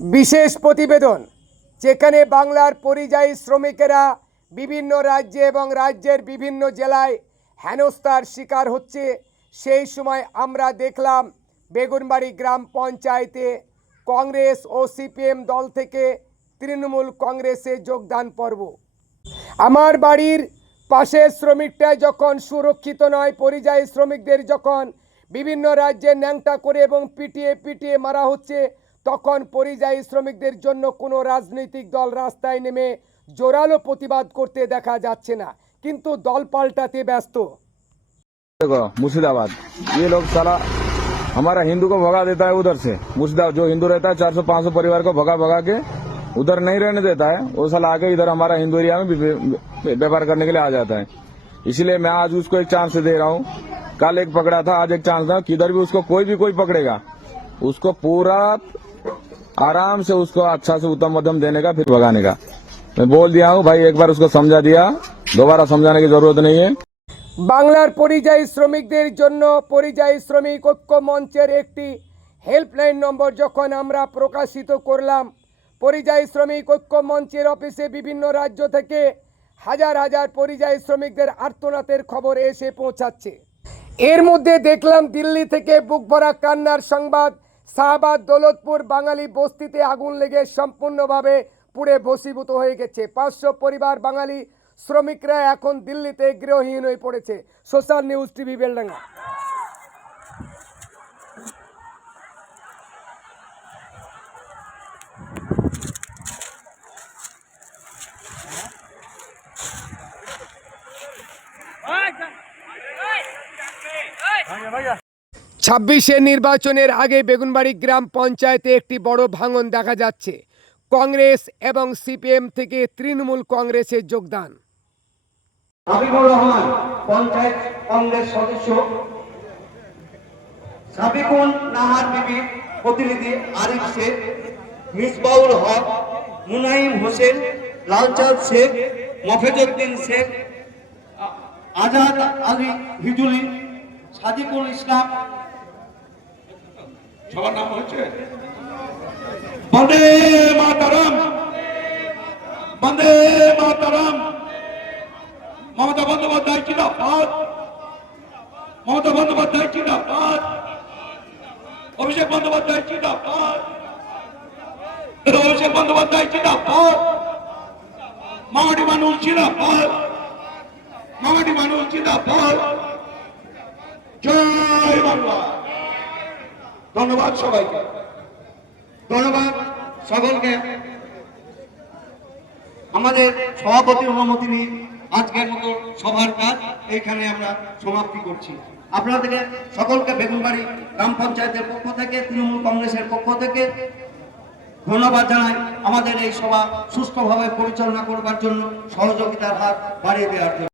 বিশেষ প্রতিবেদন যেখানে বাংলার পরিযায়ী শ্রমিকেরা বিভিন্ন রাজ্যে এবং রাজ্যের বিভিন্ন জেলায় হেনস্থার শিকার হচ্ছে। সেই সময় আমরা দেখলাম বেগুনবাড়ি গ্রাম পঞ্চায়েতে কংগ্রেস ও সিপিএম দল থেকে তৃণমূল কংগ্রেসে যোগদান পর্ব। আমার বাড়ির পাশের শ্রমিকটা যখন সুরক্ষিত নয়, পরিযায়ী শ্রমিকদের যখন বিভিন্ন রাজ্যে ন্যাংটা করে এবং পিটিয়ে পিটিয়ে মারা হচ্ছে, তখন পরিযায়ী শ্রমিকদের জন্য কোনো রাজনৈতিক দল রাস্তায় নেমে জোরালো প্রতিবাদ করতে দেখা যাচ্ছে না, কিন্তু দল পাল্টাতে ব্যস্ত। देखो मुर्शिदाबाद, ये लोग साला हमारा हिंदू को भगा देता है उधर से। मुर्शिदाबाद जो हिंदू रहता है 400-500 परिवार को भगा भगा के उधर नहीं रहने देता है। वो साला आगे इधर हमारा हिंदू एरिया में व्यापार करने के लिए आ जाता है। इसलिए मैं आज उसको एक चांस दे रहा हूँ। कल एक पकड़ा था, आज एक चांस था। किधर भी उसको कोई पकड़ेगा, उसको पूरा आराम से उसको अच्छा से उत्तम मध्यम देने का, फिर भगाने का। मैं बोल दिया हूँ भाई, एक बार उसको समझा दिया, दोबारा समझाने की जरूरत नहीं है। বাংলার পরিযায়ী শ্রমিকদের জন্য পরিযায়ী শ্রমিক ঐক্য মঞ্চের একটি হেল্পলাইন নম্বর যখন আমরা প্রকাশিত করলাম, পরিযায়ী শ্রমিক ঐক্য মঞ্চের অফিসে বিভিন্ন রাজ্য থেকে হাজার হাজার পরিযায়ী শ্রমিকদের আর্তনাদের খবর এসে পৌঁছাচ্ছে। এর মধ্যে দেখলাম দিল্লি থেকে বুক ভরা কান্নার সংবাদ, শাহবাদ দৌলতপুর বাঙালি বস্তিতে আগুন লেগে সম্পূর্ণভাবে পুড়ে ভস্মীভূত হয়ে গেছে। 500 পরিবার বাঙালি শ্রমিকরা এখন দিল্লিতে গৃহহীন হয়ে পড়েছে। Social news TV Beldanga. ছাব্বিশের নির্বাচনের আগে বেগুনবাড়ি গ্রাম পঞ্চায়েতে একটি বড় ভাঙন দেখা যাচ্ছে। কংগ্রেস এবং সিপিএম থেকে তৃণমূল কংগ্রেসে যোগদান। হাবিবুর রহমান পঞ্চায়েত কংগ্রেস সদস্য, সাবিকুন নাহার বিবি প্রতিনিধি আরিফ শেখ, মিসবাউল হক, মুনাইম হোসেন, লালচাঁদ শেখ, মফেজউদ্দিন শেখ, আজাদ আলী হিজুলি, সাদিকুল ইসলাম। সবার নাম হচ্ছে বন্দে মাতরম, বন্দে মাতরম। মমতা বন্দ্যোপাধ্যায় জিন্দাবাদ, মমতা বন্দ্যোপাধ্যায় জিন্দাবাদ, অভিষেক বন্দ্যোপাধ্যায় জিন্দাবাদ, অভিষেক বন্দ্যোপাধ্যায় জিন্দাবাদ, মামাটি মানুষ জিন্দাবাদ, মামাটি মানুষ জিন্দাবাদ। জয় বাংলা। ধন্যবাদ সবাইকে, ধন্যবাদ সকলকে। আমাদের সভাপতির অনুমতি নিয়ে আজকের মতো সভার কাজ এইখানে আমরা সমাপ্তি করছি। আপনাদেরকে সকলকে বেগুনবাড়ি গ্রাম পঞ্চায়েতের পক্ষ থেকে, তৃণমূল কংগ্রেসের পক্ষ থেকে ধন্যবাদ জানাই আমাদের এই সভা সুষ্ঠুভাবে পরিচালনা করবার জন্য, সহযোগিতার হাত বাড়িয়ে দেওয়ার জন্য।